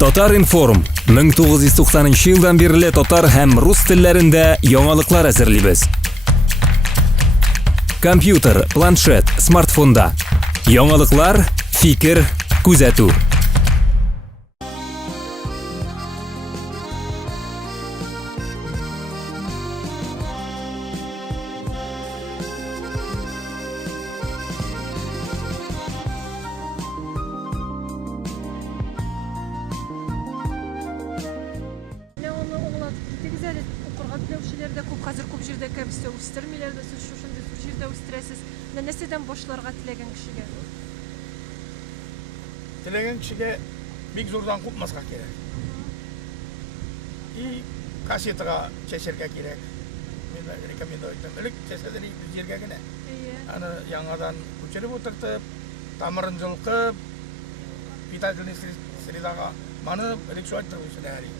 Татар информ 1990 жылдан бері татар һәм рус телләрендә яңалыклар әзерлибез. Компьютер, планшет, смартфонда. Яңалыклар, фикер, күзәтү. Қазір көп жерде кәбісте өстірмелерді, сіз шушынды бір жерде өстіресіз. Нәседен бошларға тілеген кішіге? Тілеген кішіге бек зордан құлпмасқа керек. И кассетаға чешерге керек. Мен рекомендую еттім. Үлік чешеден бір жерге гіне. Аны яңадан көчеріп отыртып, тамырын жылқып, питательный средаға манып, электроактор өсін әрі.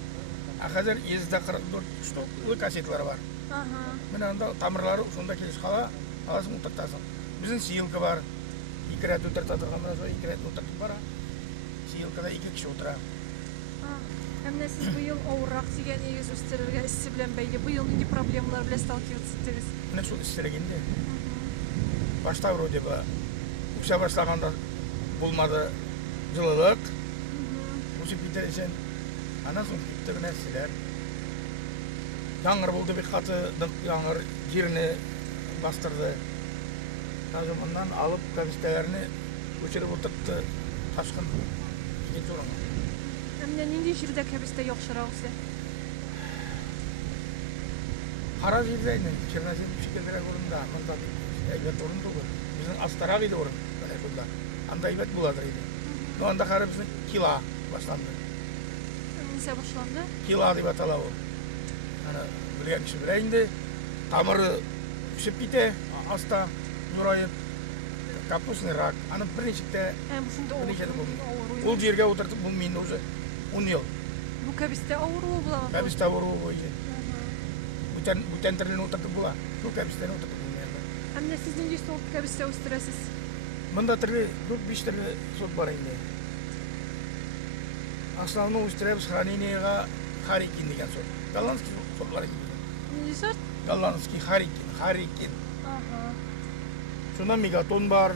Қазір езді 44 штук кассеталар бар. Мен анда тамырлары сонда келіс қала, аласың отыртасың. Біздің сиылка бар, 2 рет отыртатығаннан sonra 2 рет отыртып бара. Сиылкада 2 кіші отыра. Әміне сіз бұйыл ауырақ деген егіз өстерерге істі білен бәйде. Бұйыл ненде проблемалар біле сталкиваться? Міне сол істелегенде. Башта вроде бы, үксе башлағанда болмады жылылық. Өсіп кетересен, ана соң кетті бір нәрселер. Яңыр болды бек қаты, яңыр жеріне бастырды. Жазымынан алып кәбістәлеріне өшіріп отырды, ташқын деген жорын. Әміне ненде жерде кәбісті жоқшыра өсе? Қара жерде айны, Чернозем шекелдерек орында, мұнда әйбет орын тұғы. Біздің астарақ еді орын, анда әйбет болады еді. Но анда қары біздің кила башланды. Несе башланды? Кила деп атала ол. Білген кіші білейінді, тамыры пішіп кете, аста жұрайып, капустный рак, аны біріншікте бұл жерге отыртып, бұл мені уже 10 ел. Бұл кәбісте ауыруы бұла ма? Кәбісте ауыруы бойды. Бүтен тірлін отыртып бұла, бұл кәбістені отыртып бұлмайды. Әміне сіз ненде солт кәбісте өстіресіз? Мұнда түрлі, 4-5 түрлі сорт бар енді. Основны өстіріп, хранениеға Харикин деген сорт. Голландский сортлар енді. Ненде сорт? Голландский Харикин. Сонан мегатон бар.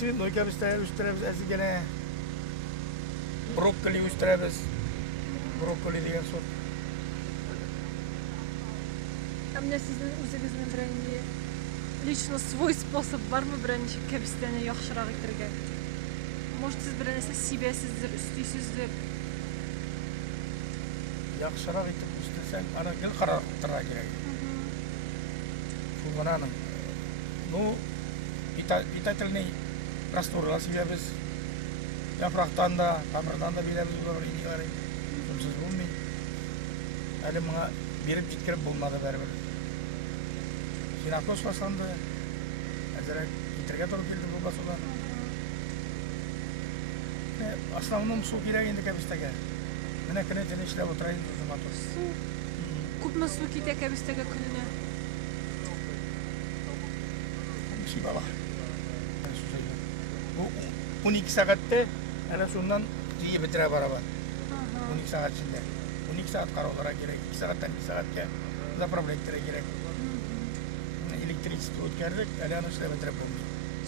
Цветной кәбістер өстіребіз әзігене. Брокколи өстіребіз. Брокколи деген сорт. Әміне сіздің өзіңіздің бірәнде лично свой способ бар ма бірәнде кәбістені яқшырақ етірге? Может, сіз бірәнесі себесіздер, үстейсіздер? Яқшырақ етіп үстесен, ана гіл қарақ тұрға керек. Шулғананың. Ну, питательный растворға себебіз. Япырақтан да, тамырдан да береміз бұла бір ине қарай. Жұмсыз болмай. Әлі мұңа беріп жеткеріп болмады бәрібір. Синапос басланды. Әзірек кетірге тұрып келді бұл басудан. Основном су керек енді кәбістеге. Міне күнетен ішіліп отырайын жүзім атыр. Су? Көп мұ су кете кәбістеге күніне? Şey bala. 12 saatte ana şundan diye bitire beraber. 12 saat içinde. 12 saat karolara gerek. 2 saatten 2 saatke zapravo gerek. Elektrikli ötkerdik. Ana işte bitire bulmuyor.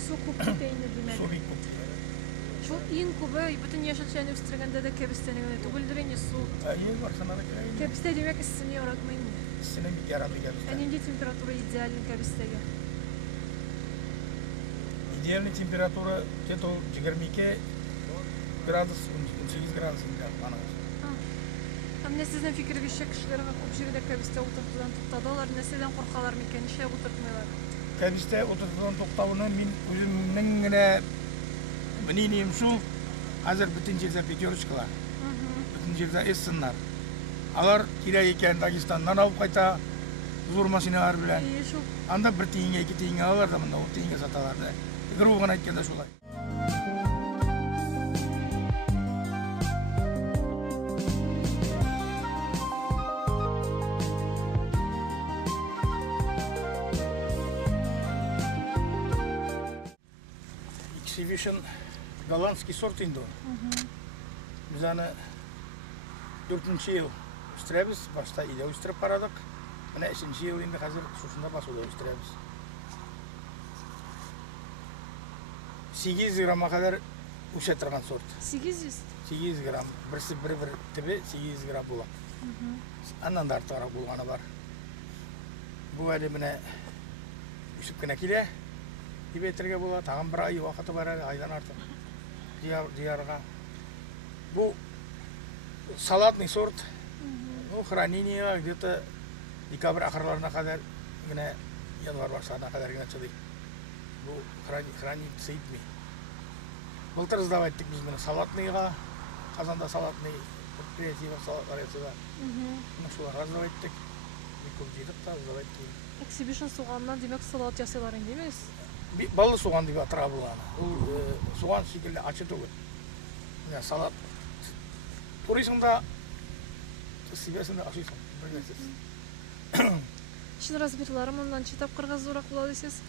Su көп кетейді демек? Su bir kup. Шул ең көбі бүтін ешілшәні өстіргенде де кәбістені гөне түгілдір ене су. Ең бар санада керейді. Кәбісте демек ісіне оратмайын? Ісіне ярамды кәбісте. Әненде температура идеалін кәбістеге? Идеальная температура где-то 22 градус, 18 градусында ғана. Әміне сіздің фикіргіше кішілерге көп жерде кәбісте отыртудан тоқтадылар, нәседен қорқалар мекен, ішек отыртмайлар? Кәбісте отыртудан тоқтауына мен өзімнің гіне білейінем шу, қазір бүтін жерде пятерочкалар, бүтін жерде эссінлар. Алар керек екен Дагестаннан алып қайта, зор машиналар білән. Анда 1 тиынға, 2 тиынға алар да мұнда 10 тиынға саталарды. Грубыған айтканда шулай. Exhibition голландский сорт инде ол. Біз аны 4-ші ел өстіреміз, башта иле өстіріп барадық. Міне 3-ші ел енді қазір сусында басуда өстіреміз. 800 грамма қадар өсе тұрған сорт. 800. 800 грамм, бірсі бір тібі 800 грамм болады. Аннан да артығырақ болғаны бар. Бұл әлі міне өсіп кіне келе, дебетерге болады, тағын бір ай уақыты бар әлі, айдан артық. Диярға. Бұл салатный сорт. Ну, хранение где-то декабрь ақырларына қадар, міне январь баштарына қадар гіне чыдый. Бұл хранить сейтмей. Былтыр сдавайттық біз міне салатныйға, қазанда салатный, предприятиева салатарайсыға. Шуларға сдавайттық. Көп жедік та сдавайттық. Exhibition суғанынан демек салат жасайлар енді емес? Баллы суған деп атыра болғаны. Ол суған секілді ачы түгіл. Салат турисіңда себесінде ашыйсың. Шын размерлары мұндан чет тапқырға зорақ болады десіз?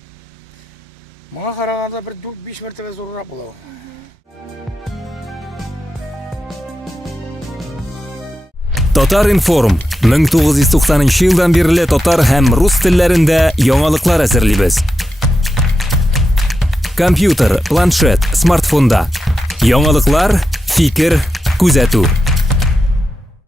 Мұға қарағанда бір 5 мәртебе зорырақ болады. Татар информ 1990 жылдан бері татар һәм рус телләрендә яңалыклар әзерлибез. Компьютер, планшет, смартфонда. Яңалыклар, фикер, күзәтү.